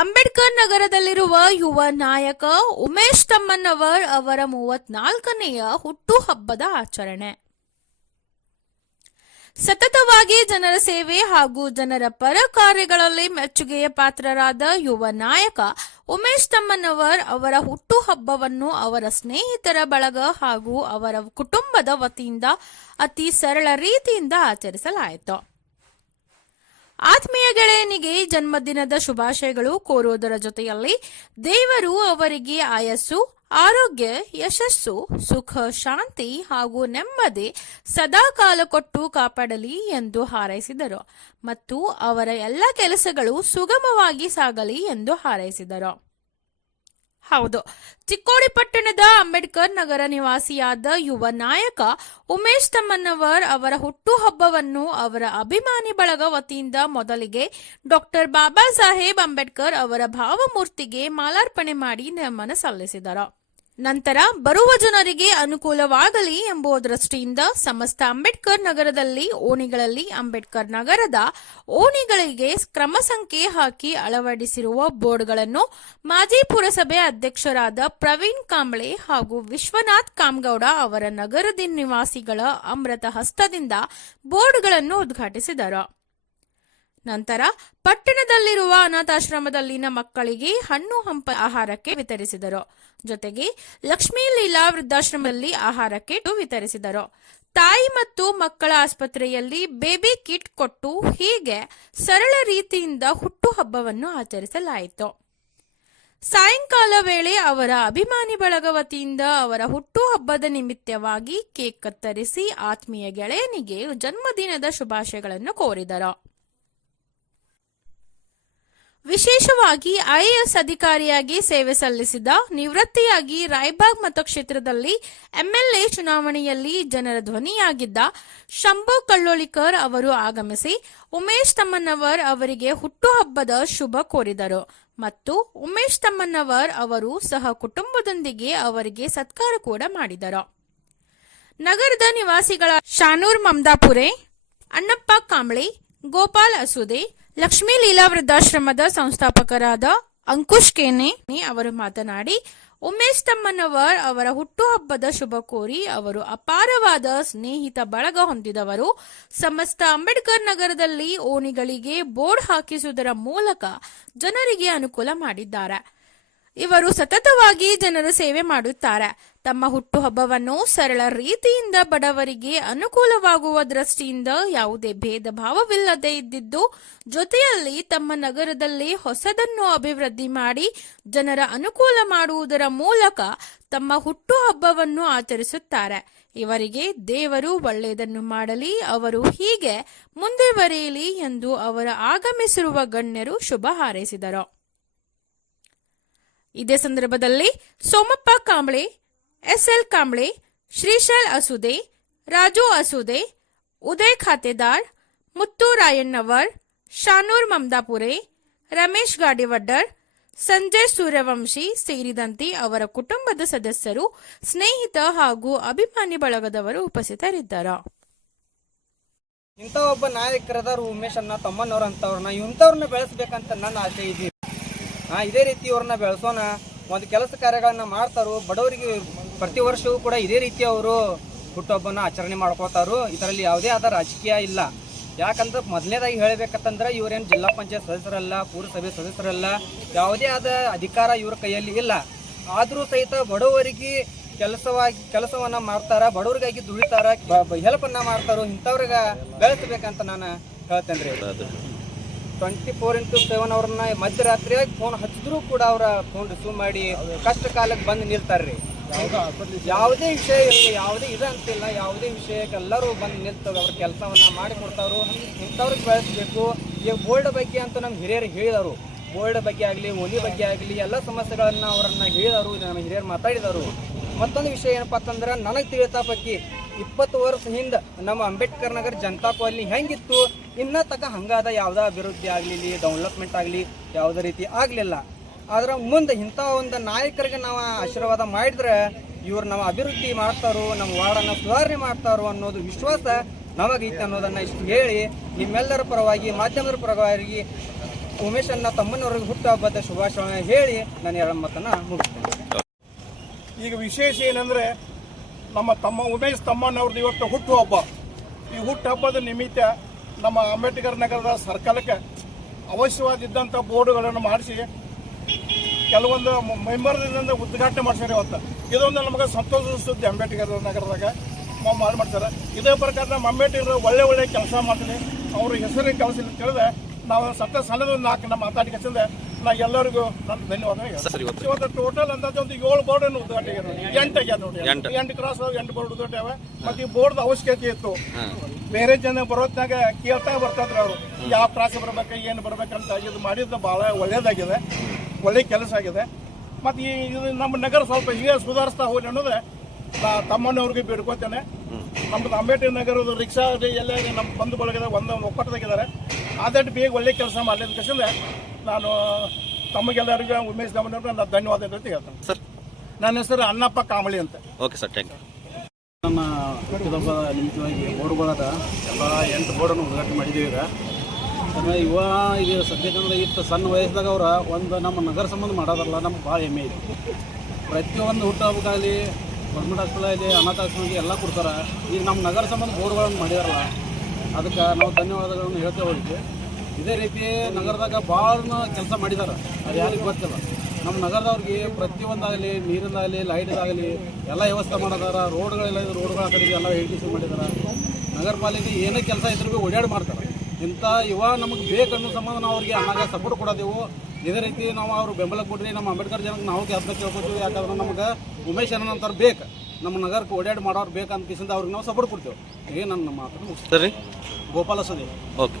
ಅಂಬೇಡ್ಕರ್ ನಗರದಲ್ಲಿರುವ ಯುವ ನಾಯಕ ಉಮೇಶ್ ತಮ್ಮನವರ್ ಅವರ ಮೂವತ್ನಾಲ್ಕನೆಯ ಹುಟ್ಟುಹಬ್ಬದ ಆಚರಣೆ. ಸತತವಾಗಿ ಜನರ ಸೇವೆ ಹಾಗೂ ಜನರ ಪರ ಕಾರ್ಯಗಳಲ್ಲಿ ಮೆಚ್ಚುಗೆಯ ಪಾತ್ರರಾದ ಯುವ ನಾಯಕ ಉಮೇಶ್ ತಮ್ಮನವರ್ ಅವರ ಹುಟ್ಟುಹಬ್ಬವನ್ನು ಅವರ ಸ್ನೇಹಿತರ ಬಳಗ ಹಾಗೂ ಅವರ ಕುಟುಂಬದ ವತಿಯಿಂದ ಅತಿ ಸರಳ ರೀತಿಯಿಂದ ಆಚರಿಸಲಾಯಿತು. ಆತ್ಮೀಯ ಗೆಳೆಯನಿಗೆ ಜನ್ಮದಿನದ ಶುಭಾಶಯಗಳು ಕೋರುವುದರ ಜೊತೆಯಲ್ಲಿ ದೇವರು ಅವರಿಗೆ ಆಯಸ್ಸು, ಆರೋಗ್ಯ, ಯಶಸ್ಸು, ಸುಖ, ಶಾಂತಿ ಹಾಗೂ ನೆಮ್ಮದಿ ಸದಾಕಾಲ ಕೊಟ್ಟು ಕಾಪಾಡಲಿ ಎಂದು ಹಾರೈಸಿದರು ಮತ್ತು ಅವರ ಎಲ್ಲ ಕೆಲಸಗಳು ಸುಗಮವಾಗಿ ಸಾಗಲಿ ಎಂದು ಹಾರೈಸಿದರು. ಹೌದು. ಚಿಕ್ಕೋಡಿ ಪಟ್ಟಣದ ಅಂಬೇಡ್ಕರ್ ನಗರ ನಿವಾಸಿಯಾದ ಯುವ ನಾಯಕ ಉಮೇಶ್ ತಮ್ಮನವರ್ ಅವರ ಹುಟ್ಟುಹಬ್ಬವನ್ನು ಅವರ ಅಭಿಮಾನಿ ಬಳಗ ವತಿಯಿಂದ ಮೊದಲಿಗೆ ಡಾಕ್ಟರ್ ಬಾಬಾ ಸಾಹೇಬ್ ಅಂಬೇಡ್ಕರ್ ಅವರ ಭಾವಮೂರ್ತಿಗೆ ಮಾಲಾರ್ಪಣೆ ಮಾಡಿ ನಮನ ಸಲ್ಲಿಸಿದರು. ನಂತರ ಬರುವ ಜನರಿಗೆ ಅನುಕೂಲವಾಗಲಿ ಎಂಬುವ ದೃಷ್ಟಿಯಿಂದ ಸಮಸ್ತ ಅಂಬೇಡ್ಕರ್ ನಗರದಲ್ಲಿ, ಓಣಿಗಳಲ್ಲಿ, ಅಂಬೇಡ್ಕರ್ ನಗರದ ಓಣಿಗಳಿಗೆ ಕ್ರಮ ಸಂಖ್ಯೆ ಹಾಕಿ ಅಳವಡಿಸಿರುವ ಬೋರ್ಡ್ಗಳನ್ನು ಮಾಜಿ ಪುರಸಭೆ ಅಧ್ಯಕ್ಷರಾದ ಪ್ರವೀಣ್ ಕಾಂಬ್ಳೆ ಹಾಗೂ ವಿಶ್ವನಾಥ್ ಕಾಮಗೌಡ ಅವರ ನಗರದ ನಿವಾಸಿಗಳ ಅಮೃತ ಹಸ್ತದಿಂದ ಬೋರ್ಡ್ಗಳನ್ನು ಉದ್ಘಾಟಿಸಿದರು. ನಂತರ ಪಟ್ಟಣದಲ್ಲಿರುವ ಅನಾಥಾಶ್ರಮದಲ್ಲಿನ ಮಕ್ಕಳಿಗೆ ಹಣ್ಣು ಹಂಪ ಆಹಾರಕ್ಕೆ ವಿತರಿಸಿದರು. ಜೊತೆಗೆ ಲಕ್ಷ್ಮೀ ಲೀಲಾ ವೃದ್ಧಾಶ್ರಮದಲ್ಲಿ ಆಹಾರ ಕಿಟ್ ವಿತರಿಸಿದರು. ತಾಯಿ ಮತ್ತು ಮಕ್ಕಳ ಆಸ್ಪತ್ರೆಯಲ್ಲಿ ಬೇಬಿ ಕಿಟ್ ಕೊಟ್ಟು ಹೀಗೆ ಸರಳ ರೀತಿಯಿಂದ ಹುಟ್ಟುಹಬ್ಬವನ್ನು ಆಚರಿಸಲಾಯಿತು. ಸಾಯಂಕಾಲ ವೇಳೆ ಅವರ ಅಭಿಮಾನಿ ಬಳಗವತಿಯಿಂದ ಅವರ ಹುಟ್ಟುಹಬ್ಬದ ನಿಮಿತ್ತವಾಗಿ ಕೇಕ್ ಕತ್ತರಿಸಿ ಆತ್ಮೀಯ ಗೆಳೆಯನಿಗೆ ಜನ್ಮದಿನದ ಶುಭಾಶಯಗಳನ್ನು ಕೋರಿದರು. ವಿಶೇಷವಾಗಿ ಐಎಎಸ್ ಅಧಿಕಾರಿಯಾಗಿ ಸೇವೆ ಸಲ್ಲಿಸಿದ ನಿವೃತ್ತಿಯಾಗಿ ರಾಯ್ಬಾಗ್ ಮತಕ್ಷೇತ್ರದಲ್ಲಿ ಎಂಎಲ್ಎ ಚುನಾವಣೆಯಲ್ಲಿ ಜನರ ಧ್ವನಿಯಾಗಿದ್ದ ಶಂಭು ಕಳ್ಳೋಳಿಕರ್ ಅವರು ಆಗಮಿಸಿ ಉಮೇಶ್ ತಮ್ಮನ್ನವರ್ ಅವರಿಗೆ ಹುಟ್ಟುಹಬ್ಬದ ಶುಭ ಕೋರಿದರು. ಮತ್ತು ಉಮೇಶ್ ತಮ್ಮನ್ನವರ್ ಅವರು ಸಹ ಕುಟುಂಬದೊಂದಿಗೆ ಅವರಿಗೆ ಸತ್ಕಾರ ಕೂಡ ಮಾಡಿದರು. ನಗರದ ನಿವಾಸಿಗಳ ಶಾನೂರ್ ಮಮ್ದಾಪುರೆ, ಅಣ್ಣಪ್ಪ ಕಾಂಬ್ಳೆ, ಗೋಪಾಲ್ ಅಸುದೆ ಲಕ್ಷ್ಮೀ ಲೀಲಾ ವೃದ್ಧಾಶ್ರಮದ ಸಂಸ್ಥಾಪಕರಾದ ಅಂಕುಶ್ ಕೇನೆ ಅವರು ಮಾತನಾಡಿ, ಉಮೇಶ್ ತಮ್ಮನವರ್ ಅವರ ಹುಟ್ಟುಹಬ್ಬದ ಶುಭ ಕೋರಿ ಅವರು ಅಪಾರವಾದ ಸ್ನೇಹಿತ ಬಳಗ ಹೊಂದಿದವರು. ಸಮಸ್ತ ಅಂಬೇಡ್ಕರ್ ನಗರದಲ್ಲಿ ಓಣಿಗಳಿಗೆ ಬೋರ್ಡ್ ಹಾಕಿಸುವುದರ ಮೂಲಕ ಜನರಿಗೆ ಅನುಕೂಲ ಮಾಡಿದ್ದಾರೆ. ಇವರು ಸತತವಾಗಿ ಜನರ ಸೇವೆ ಮಾಡುತ್ತಾರೆ. ತಮ್ಮ ಹುಟ್ಟುಹಬ್ಬವನ್ನು ಸರಳ ರೀತಿಯಿಂದ ಬಡವರಿಗೆ ಅನುಕೂಲವಾಗುವ ದೃಷ್ಟಿಯಿಂದ ಯಾವುದೇ ಭೇದ ಭಾವವಿಲ್ಲದೆ ಇದ್ದಿದ್ದು, ಜೊತೆಯಲ್ಲಿ ತಮ್ಮ ನಗರದಲ್ಲಿ ಹೊಸದನ್ನು ಅಭಿವೃದ್ಧಿ ಮಾಡಿ ಜನರ ಅನುಕೂಲ ಮಾಡುವುದರ ಮೂಲಕ ತಮ್ಮ ಹುಟ್ಟುಹಬ್ಬವನ್ನು ಆಚರಿಸುತ್ತಾರೆ. ಇವರಿಗೆ ದೇವರು ಒಳ್ಳೆಯದನ್ನು ಮಾಡಲಿ, ಅವರು ಹೀಗೆ ಮುಂದೆ ಬರೆಯಲಿ ಎಂದು ಅವರ ಆಗಮಿಸಿರುವ ಗಣ್ಯರು ಶುಭ ಹಾರೈಸಿದರು. ಇದೇ ಸಂದರ್ಭದಲ್ಲಿ ಸೋಮಪ್ಪ ಕಾಂಬ್ಳೆ ಎಸ್ಎಲ್ ಕಾಂಬ್ಳೆ ಶ್ರೀಶೈಲ್ ಅಸುದೆ, ರಾಜು ಅಸುದೆ, ಉದಯ್ ಖಾತೆದಾರ್ ರಾಯಣ್ಣವರ್, ಶಾನೂರ್ ಮಮದಾಪುರೆ, ರಮೇಶ್ ಗಾಡಿವಡ್ಡರ್, ಸಂಜಯ್ ಸೂರ್ಯವಂಶಿ ಸೇರಿದಂತೆ ಅವರ ಕುಟುಂಬದ ಸದಸ್ಯರು, ಸ್ನೇಹಿತ ಹಾಗೂ ಅಭಿಮಾನಿ ಬಳಗದವರು ಉಪಸ್ಥಿತರಿದ್ದರು. ಇಂಥ ಒಬ್ಬ ನಾಯಕರದಾರು ಉಮೇಶ್ ಅನ್ನ ತಮ್ಮನವ್ರ ಅಂತವ್ರನ್ನ ಇಂಥವ್ರನ್ನ ಬೆಳೆಸ್ಬೇಕಂತ ನನ್ನ ಆಸೆ ಇದೆ. ಇದೇ ರೀತಿ ಇವ್ರನ್ನ ಬೆಳೆಸೋಣ, ಒಂದು ಕೆಲಸ ಕಾರ್ಯಗಳನ್ನ ಮಾಡ್ತಾರೋ, ಬಡವರಿಗೆ ಪ್ರತಿ ವರ್ಷವೂ ಕೂಡ ಇದೇ ರೀತಿ ಅವರು ಹುಟ್ಟುಹಬ್ಬನ ಆಚರಣೆ ಮಾಡ್ಕೋತಾರು ಇದರಲ್ಲಿ ಯಾವುದೇ ಆದ ರಾಜಕೀಯ ಇಲ್ಲ. ಯಾಕಂದ್ರೆ ಮೊದಲನೇದಾಗಿ ಹೇಳಬೇಕಂತಂದ್ರೆ ಇವರೇನು ಜಿಲ್ಲಾ ಪಂಚಾಯತ್ ಸದಸ್ಯರಲ್ಲ, ಪುರಸಭೆ ಸದಸ್ಯರಲ್ಲ, ಯಾವುದೇ ಆದ ಅಧಿಕಾರ ಇವ್ರ ಕೈಯಲ್ಲಿ ಇಲ್ಲ. ಆದರೂ ಸಹಿತ ಬಡವರಿಗೆ ಕೆಲಸವಾಗಿ ಕೆಲಸವನ್ನ ಮಾಡ್ತಾರ, ಬಡವರಿಗಾಗಿ ದುಡಿತಾರ ಹೆಲ್ಪನ್ನು ಮಾಡ್ತಾರೋ, ಇಂಥವ್ರಿಗೆ ಬೆಳೆಸಬೇಕಂತ ನಾನು ಹೇಳ್ತೇನೆ ರೀ. ಟ್ವೆಂಟಿ ಫೋರ್ ಇಂಟು ಸೆವೆನ್ ಅವ್ರನ್ನ ಮಧ್ಯರಾತ್ರಿಯಾಗಿ ಫೋನ್ ಹಚ್ಚಿದ್ರು ಕೂಡ ಅವರ ಫೋನ್ ರಿಸೀವ್ ಮಾಡಿ ಕಷ್ಟ ಕಾಲಕ್ಕೆ ಬಂದು ನಿಲ್ತಾರ್ರಿ. ಯಾವುದೇ ವಿಷಯ ಇರಲಿ, ಯಾವುದೇ ಇದು ಅಂತಿಲ್ಲ, ಯಾವುದೇ ವಿಷಯಕ್ಕೆ ಎಲ್ಲರೂ ಬಂದು ನಿಲ್ತವೆ ಅವ್ರ ಕೆಲಸವನ್ನ ಮಾಡಿ ಕೊಡ್ತಾವ್ರು ಇಂಥವ್ರಿಗೆ ಬೆಳೆಸ್ಬೇಕು. ಈಗ ಬೋರ್ಡ್ ಬಗ್ಗೆ ಅಂತ ನಮ್ಮ ಹಿರಿಯರು ಹೇಳಿದರು. ಬೋರ್ಡ್ ಬಗ್ಗೆ ಆಗಲಿ ಓನಿ ಬಗ್ಗೆ ಆಗಲಿ, ಎಲ್ಲ ಸಮಸ್ಯೆಗಳನ್ನು ಅವರನ್ನ ಹೇಳಿದರು ನಮ್ಮ ಹಿರಿಯರು ಮಾತಾಡಿದರು. ಮತ್ತೊಂದು ವಿಷಯ ಏನಪ್ಪಾ ಅಂತಂದ್ರೆ, ನನಗೆ ತಿಳಿತಾ ಬಗ್ಗೆ ಇಪ್ಪತ್ತು ವರ್ಷ ಹಿಂದೆ ನಮ್ಮ ಅಂಬೇಡ್ಕರ್ ನಗರ ಜನತಾ ಕಾಲನಿ ಹೆಂಗಿತ್ತು ಇನ್ನ ತಕ ಹಂಗಾದ ಯಾವುದೇ ಅಭಿವೃದ್ಧಿ ಆಗಲಿ ಡೆವಲಪ್ಮೆಂಟ್ ಆಗಲಿ, ಯಾವುದೇ ರೀತಿ ಆಗಲಿಲ್ಲ. ಆದ್ರೆ ಮುಂದೆ ಇಂಥ ಒಂದು ನಾಯಕರಿಗೆ ನಾವು ಆಶೀರ್ವಾದ ಮಾಡಿದ್ರೆ ಇವ್ರು ನಮ್ಮ ಅಭಿವೃದ್ಧಿ ಮಾಡ್ತಾರೋ, ನಮ್ಮ ವಾರ್ಡನ್ನು ಸುಧಾರಣೆ ಮಾಡ್ತಾರೋ ಅನ್ನೋದು ವಿಶ್ವಾಸ ನಮಗೈತೆ ಅನ್ನೋದನ್ನು ಇಷ್ಟು ಹೇಳಿ ನಿಮ್ಮೆಲ್ಲರ ಪರವಾಗಿ, ಮಾಧ್ಯಮದ ಪರವಾಗಿ ಉಮೇಶ್ ಅನ್ನ ತಮ್ಮನವರಿಗೆ ಹುಟ್ಟುಹಬ್ಬದ ಶುಭಾಶಯ ಹೇಳಿ ನಾನು ಎರಡು ಮಾತನ್ನು ಮುಗಿಸ್ತೇನೆ. ಈಗ ವಿಶೇಷ ಏನಂದ್ರೆ ನಮ್ಮ ತಮ್ಮ ಉಮೇಶ್ ತಮ್ಮನವ್ರದ್ದು ಇವತ್ತು ಹುಟ್ಟುಹಬ್ಬ ಈ ಹುಟ್ಟುಹಬ್ಬದ ನಿಮಿತ್ತ ನಮ್ಮ ಅಂಬೇಡ್ಕರ್ ನಗರದ ಸರ್ಕಲ್ಕ್ಕೆ ಅವಶ್ಯವಾಗಿದ್ದಂಥ ಬೋರ್ಡುಗಳನ್ನು ಮಾಡಿಸಿ ಕೆಲವೊಂದು ಮೆಂಬರ್ದಿಂದ ಉದ್ಘಾಟನೆ ಮಾಡ್ತಾರೆ ಇವತ್ತು. ಇದೊಂದು ನಮಗೆ ಸಂತೋಷ ಸುದ್ದಿ ಅಂಬೇಡ್ಕರ್ ನಗರದಾಗ. ಮಾಡಿ ಮಾಡ್ತಾರೆ ಇದೇ ಪ್ರಕಾರ ನಮ್ಮ ಅಂಬೇಡ್ಕರ್ ಒಳ್ಳೆ ಒಳ್ಳೆ ಕೆಲಸ ಮಾಡ್ತೀನಿ ಅವ್ರ ಹೆಸರಿನ ಕೆಲಸ ಇಲ್ಲ ತಿಳಿದೆ ನಾವು ಸತ್ತ ಸಣ್ಣದೊಂದು ನಾಲ್ಕು ನಮ್ಮ ಮಾತಾಡಿಕೆಸಿಂದ ನಾ ಎಲ್ಲರಿಗೂ ನನ್ನ ಧನ್ಯವಾದ ಇವತ್ತು. ಟೋಟಲ್ ಅಂದಾಜು ಒಂದು ಏಳು ಬೋರ್ಡ್ ಉದ್ಘಾಟನೆ. ಎಂಟು ಆಗ್ಯದ ನೋಡಿ. ಎಂಟು ಕ್ರಾಸ್ ಎಂಟು ಬೋರ್ಡ್ ಉದ್ಘಾಟನೆ ಮತ್ತೆ ಈ ಬೋರ್ಡ್ ಅವಶ್ಯಕತೆ ಇತ್ತು. ಬೇರೆ ಜನ ಬರೋತ್ನಾಗ ಕೇಳ್ತಾ ಬರ್ತಾದ್ರು ಅವರು. ಯಾವ ಕ್ರಾಸ್ ಬರ್ಬೇಕು ಏನು ಬರ್ಬೇಕಂತ ಇದು ಮಾಡಿದ್ದು ಭಾಳ ಒಳ್ಳೇದಾಗಿದೆ. ಒಳ್ಳೆ ಕೆಲಸ ಆಗಿದೆ. ಮತ್ತೆ ಈ ಇದು ನಮ್ಮ ನಗರ ಸ್ವಲ್ಪ ಹೀಗೆ ಸುಧಾರಿಸ್ತಾ ಹೋಗಿ ಅನ್ನೋದ್ರೆ ನಾ ತಮ್ಮನವ್ರಿಗೆ ಬೇಡ್ಕೋತೇನೆ. ನಮ್ದು ಅಂಬೇಡ್ಕರ್ ನಗರದ ರಿಕ್ಷಾ ಎಲ್ಲ ನಮ್ಮ ಬಂಧು ಬಳಗದ ಒಂದು ಒಕ್ಕಟ್ಟದಾಗಿದ್ದಾರೆ ಆದಷ್ಟು ಬೇಗ ಒಳ್ಳೆ ಕೆಲಸ ಮಾಡಲಿ ಅಂತ ನಾನು ತಮಗೆಲ್ಲರಿಗೂ ಉಮೇಶ್ ದಮನವ್ರಿಗೆ ನಾನು ಧನ್ಯವಾದ ಅಂತ ಹೇಳ್ತೇನೆ. ಸರ್. ನನ್ನ ಹೆಸರು ಅಣ್ಣಪ್ಪ ಕಾಮಳಿ ಅಂತ. Okay sir thank you. ನಮ್ಮ ಹುಟ್ಟಿದಬ್ಬ ನಿಮಿತ್ತವಾಗಿ ಬೋರ್ಡ್ಗಳದ ಎಲ್ಲ ಎಂಟು ಬೋರ್ಡನ್ನು ಉದ್ಘಾಟನೆ ಮಾಡಿದ್ದೀವಿ ಈಗ. ಯಾಕಂದ್ರೆ ಯುವ ಈಗ ಸದ್ಯಕ್ಕಂದ್ರೆ ಇಷ್ಟು ಸಣ್ಣ ವಯಸ್ಸದಾಗ ಅವ್ರ ಒಂದು ನಮ್ಮ ನಗರ ಸಂಬಂಧ ಮಾಡೋದಲ್ಲ ನಮ್ಗೆ ಭಾಳ ಹೆಮ್ಮೆ ಇದೆ. ಪ್ರತಿಯೊಂದು ಹುಟ್ಟುಹಬ್ಬಕ್ಕಾಗಲಿ ಗೌರ್ಮೆಂಟ್ ಹಾಸ್ಪಿಟಲ್ ಆಗಲಿ, ಅನಾಥ ಆಶ್ರಮಕ್ಕೆ ಎಲ್ಲ ಕೊಡ್ತಾರೆ. ಈಗ ನಮ್ಮ ನಗರ ಸಂಬಂಧ ಬೋರ್ಡ್ಗಳನ್ನು ಮಾಡಿದಾರಲ್ಲ, ಅದಕ್ಕೆ ನಾವು ಧನ್ಯವಾದಗಳನ್ನು ಹೇಳ್ತಾ ಅವ್ರಿಗೆ ಇದೇ ರೀತಿ ನಗರದಾಗ ಭಾಳ ಕೆಲಸ ಮಾಡಿದ್ದಾರೆ ಅದು ಯಾರಿಗೆ ಗೊತ್ತಿಲ್ಲ. ನಮ್ಮ ನಗರದವ್ರಿಗೆ ಪ್ರತಿಯೊಂದಾಗಲಿ, ನೀರಿಂದಾಗಲಿ, ಲೈಟ್ದಾಗಲಿ ಎಲ್ಲ ವ್ಯವಸ್ಥೆ ಮಾಡೋದಾರ. ರೋಡ್ಗಳೆಲ್ಲ ರೋಡ್ಗಳ ಕಡೆಗೆ ಎಲ್ಲ ಹೇಳಿಕೆ ಮಾಡಿದಾರೆ. ನಗರ ಪಾಲಿಕೆ ಏನೇ ಕೆಲಸ ಇದ್ರೂ ಓಡಾಡಿ ಮಾಡ್ತಾರೆ. ಇಂಥ ಯುವ ನಮಗೆ ಬೇಕನ್ನೋ ಸಂಬಂಧ ನಾವು ಅವ್ರಿಗೆ ಅನ್ನಾಗ ಸಪೋರ್ಟ್ ಕೊಡೋದೇವು. ಇದೇ ರೀತಿ ನಾವು ಅವ್ರು ಬೆಂಬಲ ಕೊಡ್ರಿ ನಮ್ಮ ಅಂಬೇಡ್ಕರ್ ಜನಕ್ಕೆ ನಾವು ಕೆಲಸ ಕೇಳ್ಕೊತೀವಿ. ಯಾಕಂದ್ರೆ ನಮಗೆ ಉಮೇಶ್ ಅನ್ನೋಂಥವ್ರು ಬೇಕು. ನಮ್ಮ ನಗರಕ್ಕೆ ಓಡಾಡಿ ಮಾಡೋರು ಬೇಕಂತ ಕಿಸಿಂದ ಅವ್ರಿಗೆ ನಾವು ಸಪೋರ್ಟ್ ಕೊಡ್ತೇವೆ. ಈಗ ನನ್ನ ಮಾತನ್ನು ಮುಗಿಸ್ತೇವೆ ಸರಿ. ಗೋಪಾಲ ಸದಿ ಓಕೆ.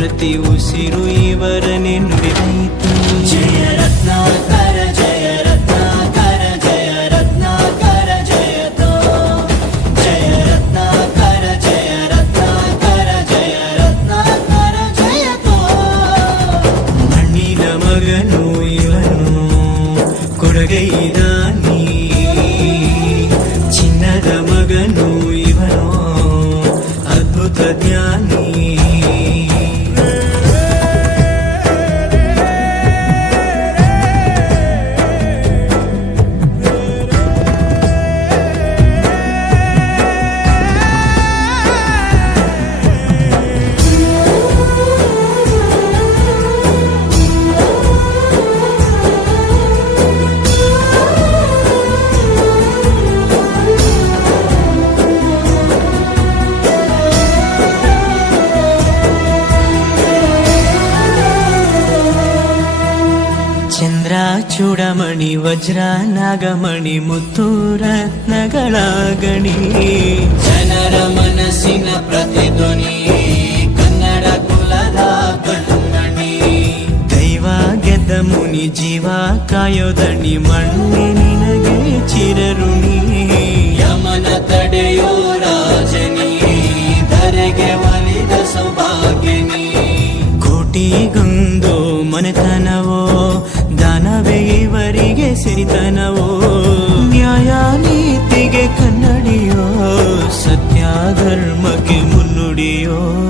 ప్రతి ఉసిరు ఇవర నిన్విరైతే జయ రత్నాకర జయ రత్నాకర జయ రత్నాకర జయతో. జయ రత్నాకర జయ రత్నాకర జయ రత్నాకర జయతో. మణిల మగను ఇవను కొడగైదా చిన్నద మగను ఇవను అద్భుత జ్ఞాని. ಚೂಡಮಣಿ ವಜ್ರ ನಾಗಮಣಿ ಮುತ್ತು ರತ್ನಗಳ ಗಣಿ ಜನರ ಮನಸ್ಸಿನ ಪ್ರತಿಧ್ವನಿ ಕನ್ನಡ ಕುಲದ ಕಣ್ಣಣಿ. ದೈವ ಗೆದ್ದ ಮುನಿ ಜೀವ ಕಾಯೋದಣಿ ಮಣ್ಣೆ ನಿನಗೆ ಚಿರಋಣಿ. ಕೋಟಿಗೊಂದು ಮನೆತನವೋ ದಾನವೇ ಇವರಿಗೆ ಸಿರಿತನವೋ. ನ್ಯಾಯ ನೀತಿಗೆ ಕನ್ನಡಿಯೋ ಸತ್ಯ ಧರ್ಮಕ್ಕೆ ಮುನ್ನುಡಿಯೋ.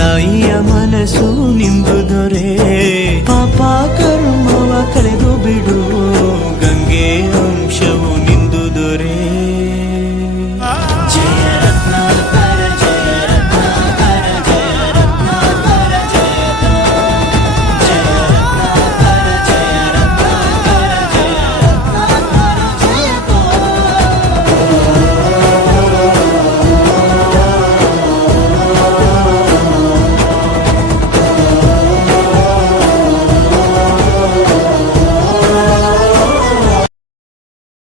ತಾಯಿಯ ಮನಸ್ಸು ನಿಂಬುದೊರೆ ಪಾಪ ಕರ್ಮವ ಕಳೆದು ಬಿಡು.